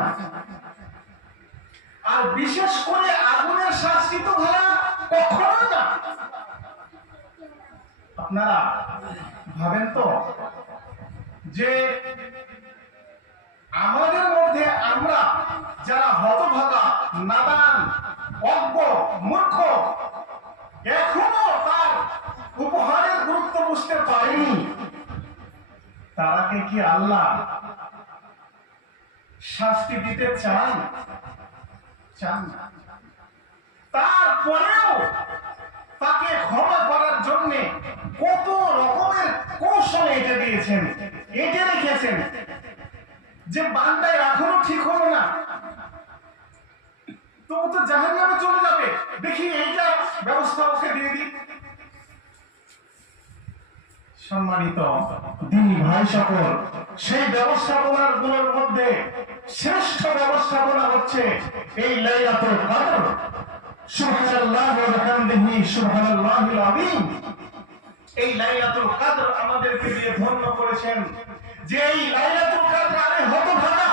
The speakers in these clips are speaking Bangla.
না। আর বিশেষ করে আগুনের শাস্তি তো ভালো কখনো না। আপনারা ভাবেন তো যে আমাদের মধ্যে আমরা যারা হতভাগা, নাদান, অজ্ঞ, মূর্খ, এখনো তার উপহারের গুরুত্ব বুঝতে পারেনি, তারাকে কি আল্লাহ শাস্তি দিতে চান? চান না। তারপরেও তাকে ক্ষমা করার জন্য কত রকমের কৌশল এঁটে দিয়েছেন, এঁটে রেখেছেন যে বান্দায় এখনো ঠিক হলো না তো ও তো জাহান্নামে চলে যাবে, দেখি এইটা ব্যবস্থা ওকে দিয়ে দিই। সম্মানিত দিনী ভাই সকল, সেই ব্যবস্থাপনার গুলোর মধ্যে শ্রেষ্ঠ ব্যবস্থাপনা হচ্ছে এই লাইলাতুল কদর। সুবহানাল্লাহি ওয়া বিহামদিহি সুবহানাল্লাহিল আযীম। এই লাইলাতুল কদর আমাদেরকে দিয়ে ধন্য করেছেন যে এই লাইলাতুল কদর আরে হতভাগা,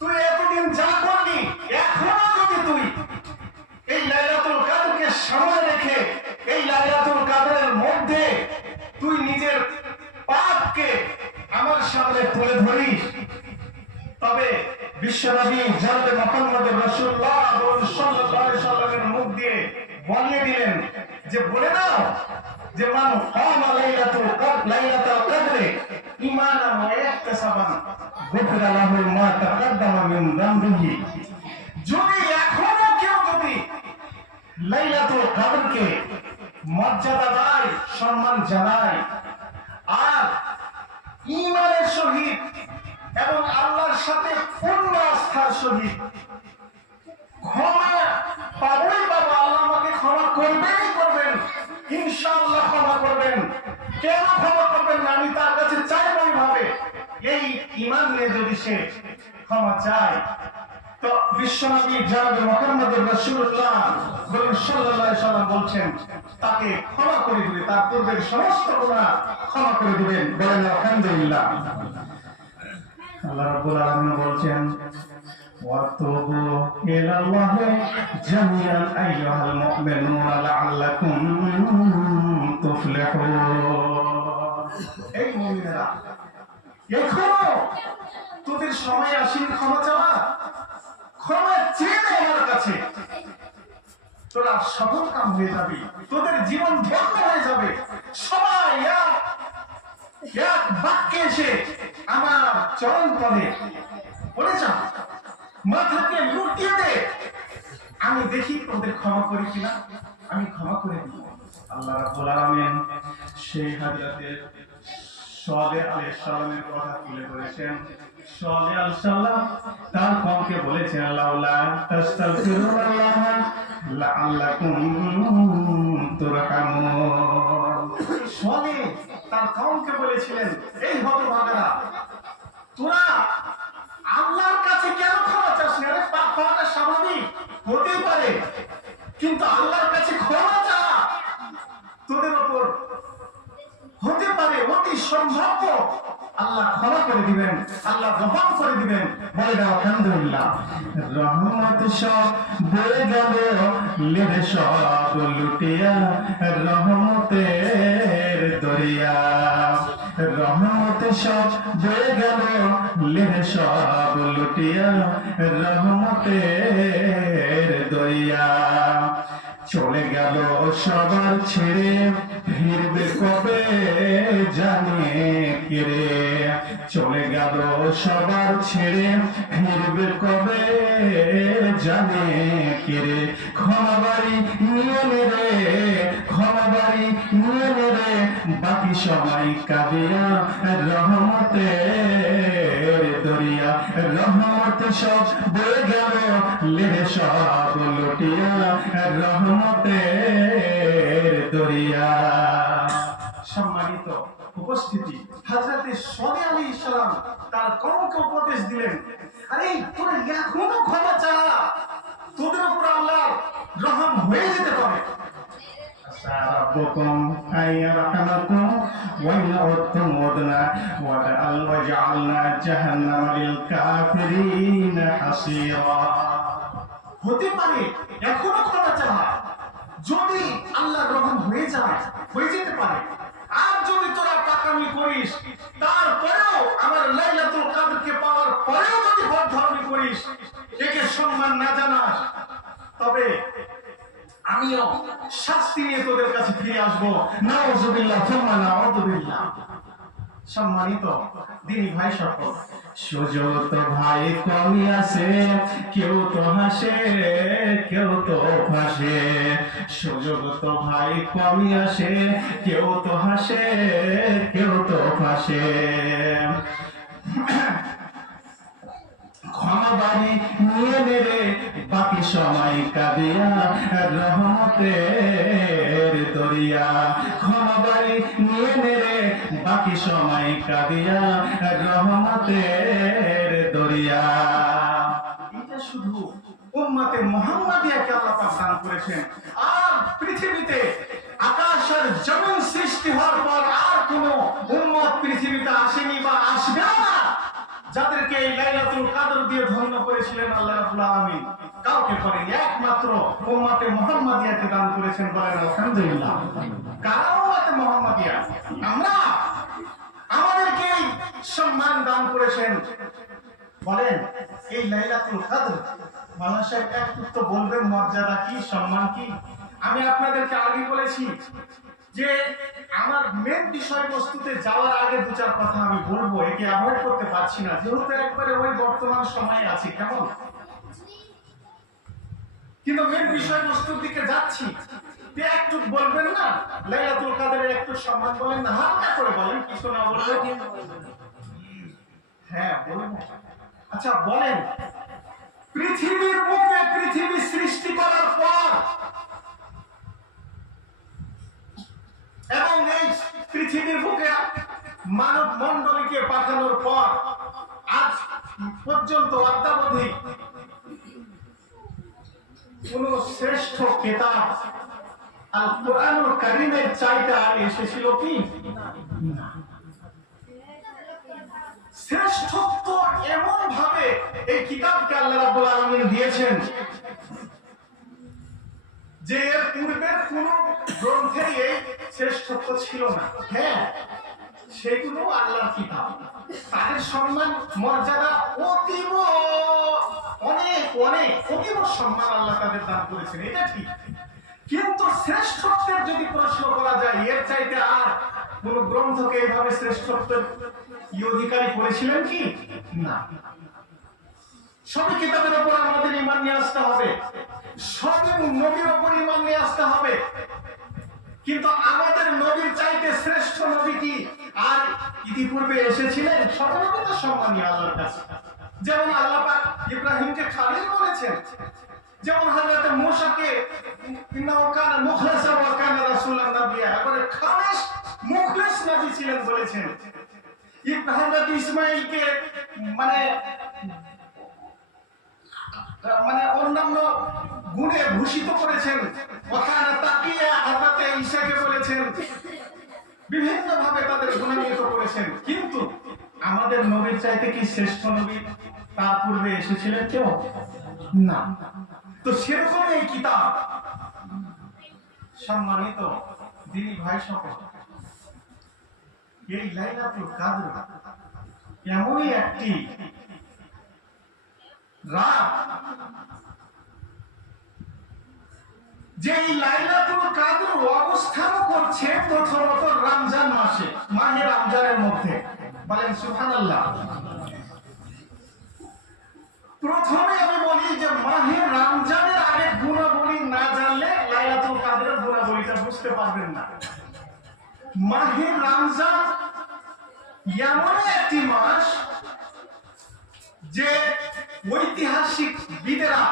তুই এতদিন যা করলি, এখনো যদি তুই এই লাইলাতুল কদরকে সামনে রেখে এই লাইলাতুল কদরের মধ্যে তুই নিজের পাপকে আমার সামনে তুলে ধরিস, তবে বিশ্বনবী জনাবে মুহাম্মদ রাসূলুল্লাহ সাল্লাল্লাহু আলাইহি সাল্লামের মুখ দিয়ে বলিয়ে দিলেন যে বলে দাও যে মান কামা লাইলাতুল কদরে ঈমানান ওয়া ইহতিসাবান গুফিরা লাহু মা তাকাদ্দামা মিন যামবিহি। যদি এখনো কেউ যদি লাইলাতুল কদরকে মর্যাদা দেয়, সম্মান জানায়, আর ঈমানের সহিত এবং আল্লাহর সাথে পূর্ণ আস্থার সহিত ক্ষমা পাবই বাবা, আল্লাহ আমাকে ক্ষমা করবেনই করবেন, ইনশাআল্লাহ ক্ষমা করবেন। কেন ক্ষমা করবেন না? আমি তার কাছে চাইবই ভাবে। এই ঈমান নিয়ে যদি সে ক্ষমা চায়, তো বিশ্বনবী জনাবে মুহাম্মদ রাসূলুল্লাহ সাল্লাল্লাহু আলাইহি সাল্লাম বলছেন তাকে ক্ষমা করে দিবে, তার পূর্বের সমস্ত গুনাহ ক্ষমা করে দিবেন। বলেন আলহামদুলিল্লাহ। আল্লাহ রাব্বুল আলামিন বলছেন ওয়াতুবু ইলাল্লাহি জামিআন আইয়ুহাল মুমিনুনা লাআল্লাকুম তুফলিহুন। এই মুমিনেরা, এখনো তোদের সময় আসেনি ক্ষমা চাওয়া? ক্ষমা চেয়ে নে আমার কাছে, তোরা সফল কাম হয়ে যাবি, তোদের জীবন ধন্য হয়ে যাবে। সবাই এক বাক্যে এসে আমার চরণ তলে বলে যা, মাথাকে লুটিয়ে দে, আমি দেখি তোদের ক্ষমা করি কিনা, আমি ক্ষমা করে দিব। আল্লাহ রাব্বুল আলামিন সেই হযরতের সালেহ আলাইহিস সালামের কথা তুলে ধরেছেন। সালেহ আলাইহিস সালাম তার কওমকে বলেছেন লাউলা তাস্তাগফিরুল্লাহ লাআল্লাকুম তুরহামুন। সালেহ তার কওমকে বলেছিলেন, এই হতভাগারা, তোরা আল্লাহর কাছে কেন ক্ষমা চাস না? আরে পাপ করাটা স্বাভাবিক হতে পারে, কিন্তু আল্লাহর কাছে ক্ষমা চা, তোদের উপর হতে পারে অতি সম্ভাব্য আল্লাহ ক্ষমা করে দিবেন, আল্লাহ রহম করে দিবেন। বলে দাও আলহামদুলিল্লাহ। রহমত সব বয়ে গেল লেরে সব লুটিয়া, রহমতের দরিয়া, রহমত সব বয়ে গেল লেরে সব লুটিয়া, রহমতের দরিয়া। চলে গেল সবার ছেড়ে, ফিরবে কবে জানে কে রে? চলে গেল সবার ছেড়ে, ফিরবে কবে জানে কে রে? ক্ষমা বাড়ি নিয়ে রে, ক্ষমা বাড়ি নিয়ে রে, বাকি সবাই কাঁদিয়া, রহমতের দরিয়া, রহমত সব বয়ে গেল লেরে সব লুটিয়া, রহমতের দরিয়া। সম্মানিত উপস্থিতি, হযরতে সালেহ আলাইহিস সালাম তার কওমকে উপদেশ দিলেন, আরে তোরা এখনো ক্ষমা চা, তোদের উপর আল্লাহর রহম হয়ে যেতে পারে। ربكم أن يرحمكم وإن عدتم عدنا وجعلنا جهنم للكافرين حصيرا হতে পারে এখনো করা যায় যদি আল্লাহর রহম হয়ে যায় হয়ে যেতে পারে আর যদি তোরা পাকামি করিস তারপরেও আমার লাইলাতুল কদরকে পাওয়ার পরেও যদি বদধর্মী করিস একে সম্মান না জানাস তবে আমিও শাস্তি নিয়ে তোদের কাছে ফিরে আসবো নাউযুবিল্লাহ সুম্মা নাউযুবিল্লাহ সম্মানিত দিনী ভাই সকল সুযোগ তো ভাই কমই আছে কেউ তো হাসে কেউ তো হাসে সুযোগ তো ভাই কমই আসে কেউ তো হাসে কেউ তো হাসে ক্ষমা বাড়ি নিয়ে নেবে বাকি সময় কাঁদিয়া রহমতের দরিয়া ক্ষমা বাড়ি নিয়ে নেবে বাকি সময় কাঁদিয়া রহমতের দরিয়া এটা শুধু উম্মতে মুহাম্মাদিয়াকে আল্লাহ পাক দান করেছেন আর পৃথিবীতে আকাশ আর জমিন সৃষ্টি হওয়ার পর আর কোনো উম্মত পৃথিবীতে আসেনি বা আসবেও না যাদেরকে এই লাইলাতুল কদর দিয়ে ধন্য করেছিলেন আল্লাহ রাব্বুল আলামিন কাউকে করেনি একমাত্র উম্মতে মুহাম্মাদিয়াকে দান করেছেন বলেন আলহামদুলিল্লাহ কারা উম্মতে মুহাম্মাদিয়া আমরা আমাদেরকে সম্মান দান করেছেন বলেন এই লাইলাতুল কদর মাওলানা সাহেব একটু বলবেন মর্যাদা কি সম্মান কি আমি আপনাদেরকে আগে বলেছি যে আমার মেন বিষয়বস্তুতে যাওয়ার আগে দু চার কথা আমি বলবো একে অ্যাভয়েড করতে পারছি না যেহেতু একবারে ওই বর্তমান সময়ে আছি কেমন কিন্তু মেন বিষয়বস্তুর দিকে যাচ্ছি একটু বলবেন না লাইলাতুল কদরের একটু সম্মান বলেন না হালকা করে বলেন কিছু না বললে হ্যাঁ বলুন আচ্ছা বলেন পৃথিবীর বুকে পৃথিবী সৃষ্টি করার পর এবং এই পৃথিবীর বুকে মানব মণ্ডলীকে পাঠানোর পর আজ পর্যন্ত অদ্যাবধি কোন শ্রেষ্ঠ কিতাব আল কোরআনুল কারীমের চাইতে আগে এসেছিল কি না শ্রেষ্ঠত্ব এমন ভাবে এই কিতাবকে আল্লাহ রাব্বুল আলামিন দিয়েছেন যে এর পূর্বের কোন গ্রন্থেই এই শ্রেষ্ঠত্ব ছিল না হ্যাঁ সেগুলো আল্লাহর কিতাব তাদের সম্মান মর্যাদা অতীব অনেক অনেক অতীব সম্মান আল্লাহ তাদের দান করেছেন এটা ঠিক কিন্তু শ্রেষ্ঠত্বের যদি প্রশ্ন করা যায় এর চাইতে আর কোন গ্রন্থকে এইভাবে শ্রেষ্ঠত্বের অধিকারী করেছিলেন কি না সবই কিতাবের উপর আমাদের ঈমান নিয়ে আসতে হবে সবই নবীর উপর ঈমান নিয়ে আসতে হবে কিন্তু আমাদের নবীর চাইতে শ্রেষ্ঠ নবী কি আর ইতিপূর্বে এসেছিলেন সব নবী তো সম্মানীয় আল্লাহর কাছে যেমন আল্লাহ পাক ইব্রাহিমকে খালিল বলেছেন যেমন হযরত মূসাকে ইন্নাহু কানা মুখলিসান ওয়া কানা রাসূলান নাবিয়্যা এবারে খালিস মুখলিস নবী ছিলেন বলেছেন হযরত ইসমাঈলকে মানে অন্যান্য গুণে ভূষিত করেছেন ওয়াকানা তাকিয়া হযরত ঈসাকে বলেছেন বিভিন্ন ভাবে তাদের গুণান্বিত করেছেন কিন্তু আমাদের নবীর চাইতে কি শ্রেষ্ঠ নবী তার পূর্বে এসেছিলেন কেউ না তো সেরকম এই কিতাব সম্মানিত দিনী ভাই সকল এই লাইলাতুল কদর এমনই একটি রাত যে এই লাইলাতুল কদর অবস্থান করছে প্রথমত রমজান মাসে মাহে রমজানের মধ্যে বলেন সুবহানাল্লাহ প্রথমে আমি বলি যে মাহে রমজানের আগে গুণাবলী না জানলে লাইলাতুল কদরের গুণাবলীটা বুঝতে পারবেন না মাহে রমজান এমন একটি মাস যে ঐতিহাসিক বিদেরা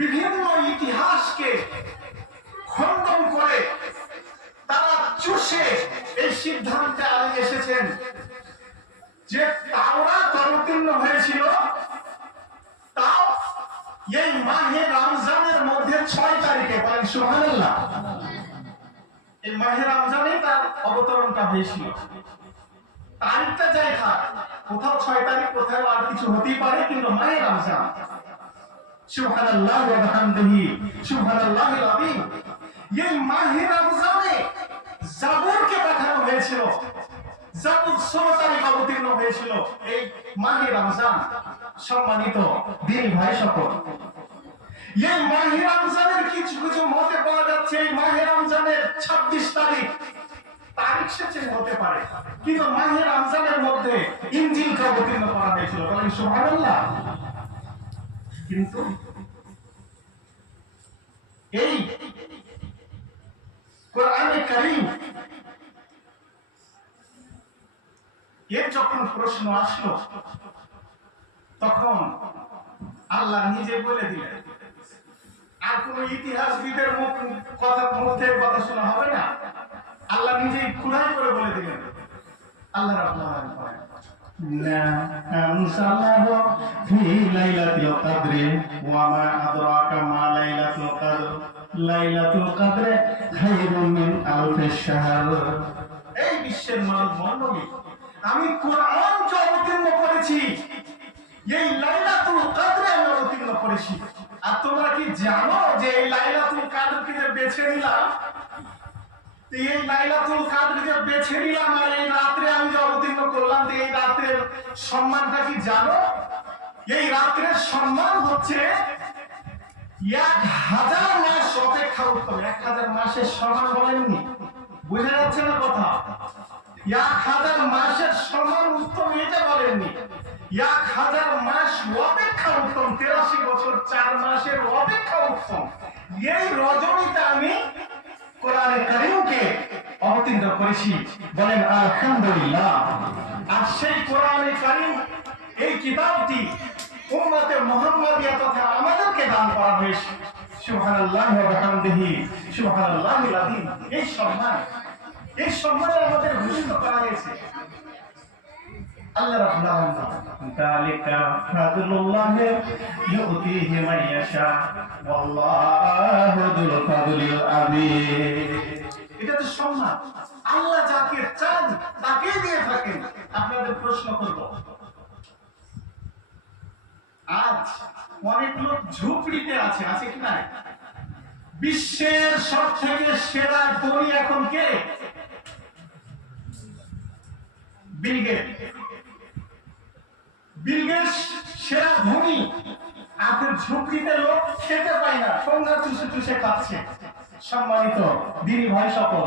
বিভিন্ন ইতিহাসকে খণ্ডন করে তারা চুষে এই সিদ্ধান্তে এসেছেন যে তাওরাত অবতীর্ণ হয়েছিল তাও এই মাহে রমজানের মধ্যে 6 তারিখে বলেন সুবহানাল্লাহ এই মাহে রমজানে তার অবতরণটা হয়েছিল তারিখটা যাই থাক, কোথাও 6 তারিখ, কোথাও আর কিছু হতেই পারে, কিন্তু মাহে রমজান। সুবহানাল্লাহ ওয়া বিহামদিহি সুবহানাল্লাহিল আযীম। এই মাহে রমজানে জাবুরকে পাঠানো হয়েছিল, জাবুর 16 তারিখ অবতীর্ণ হয়েছিল এই মাহে রমজান। সম্মানিত দিনী ভাই সকল, এই মাহে রমজানের কিছু কিছু মতে পাওয়া যাচ্ছে এই মাহে রমজানের 26 তারিখ তারিখ সে চেঞ্জ হতে পারে, কিন্তু মাহে রমজানের মধ্যে ইনজিলকে অবতীর্ণ করা হয়েছিল। বলেন সুবহানাল্লাহ। কিন্তু এই কোরআনে কারীম এর যখন প্রশ্ন আসলো, তখন আল্লাহ নিজে বলে দিলেন, আর কোন ইতিহাসবিদের মুখ কথা শোনা হবে না। আল্লাহ নিজেই খুলাই করে বলে দিলেন। আল্লাহ রাব্বুল আলামিন বলেন, না আনসাল্লাহু ফি লাইলাতিল কদরি ওয়া মা আদরাকা মা লাইলাতুল কদর লাইলাতুল কদর খায়রুম মিন আলফিশ শাহর। এই বিশ্বের মানব মণ্ডলী, আমি কোরআনকে অবতীর্ণ করেছি, এই লাইলাতুল কদরে আমি অবতীর্ণ করেছি। আর তোমরা কি জানো যে এই লাইলাতুল কদরকে যে বেছে নিলাম, এই লাইলাতুল কদরকে বেছে নিলাম আর এই রাতে আমি যে অবতীর্ণ করলাম, এই রাতের সম্মানটা কি জানো? এই রাতের সম্মান হচ্ছে 1000 মাস অপেক্ষা উত্তম। 1000 মাসের সমান বলেননি? বুঝা যাচ্ছে না কথা? 1000 মাসের সমান উত্তম এটা বলেননি, 1000 মাস অপেক্ষা উত্তম। 83 বছর 4 মাসের অপেক্ষা উত্তম। এই রজনীতে আমি কোরআনে কারীমকে অবতীর্ণ করেছি। বলেন আলহামদুলিল্লাহ। আর সেই কোরআনে কারীম, এই কিতাবটি উম্মতে মুহাম্মাদিয়া তথা আমাদেরকে দান করা হয়েছে। সুবহানাল্লাহ ওয়া বিহামদিহি সুবহানাল্লাহিল আযীম। এই সম্মানে আমাদের ভূষিত করা হয়েছে। আল্লাহ রাব্বুল আলামিন তালিকা ফাদলুল্লাহ ইউতিহি মান ইয়াশা ওয়াল্লাহু যুল ফাদলিল আযীম। এটা তো সম্মান, আল্লাহ যাকে চান তাকে দিয়ে থাকেন। আপনাদের প্রশ্ন করব, আজ অনেক লোক ঝুপড়িতে আছে কি না? বিশ্বের সবথেকে সেরা ধনী এখন কে? বিল গেটস সেরা ধনী। আপনার ঝুপড়িতে লোক খেতে পায় না, ঠোঙ্গা চুষে চুষে খাচ্ছে। সম্মানিত দিনী ভাই সকল,